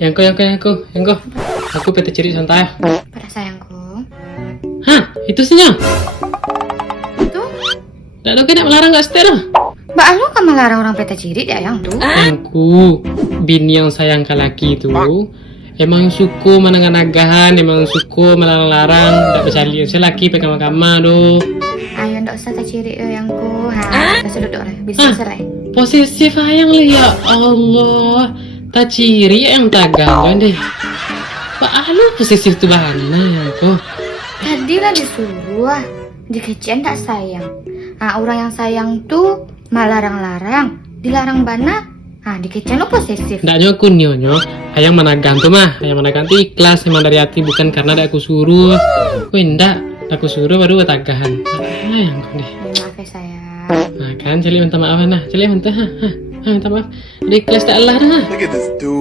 Yang aku PT Ciri santai. Pada sayangku. Hah, itu sinyal. Itu? Nggak ada kena melarang nggak setel. Mbak Alu kan melarang orang PT Ciri dia yang tuh. Aku, bini yang sayang ke laki itu, emang suku menangan-nagahan, emang suku melarang-larang, nggak bisa lihat selaki pegang kamar do. Ayo ndak usah PT Ciri yangku. Ha, kita sudut dulu. Bisa selesai. Posesif ayang li ya Allah. Tak ciri yang tagangan deh. Pak Alu posesif tuh bahana ya kok. Tadi lah disuruh dikecian tak sayang. Ah, orang yang sayang tuh malah larang-larang, dilarang bana. Ah, dikecian lo posesif. Ndak nyoko nyonyo. Ayang managan tuh mah, ayang managan tuh ikhlas emang dari hati bukan karena ada aku suruh. Kue ndak, aku suruh baru tagahan. Ayang kok deh. Maaf ya sayang. Nah kan, celi minta maaf nah, celi minta minta maaf. Di kelas tak Allah nah. Look at this dude.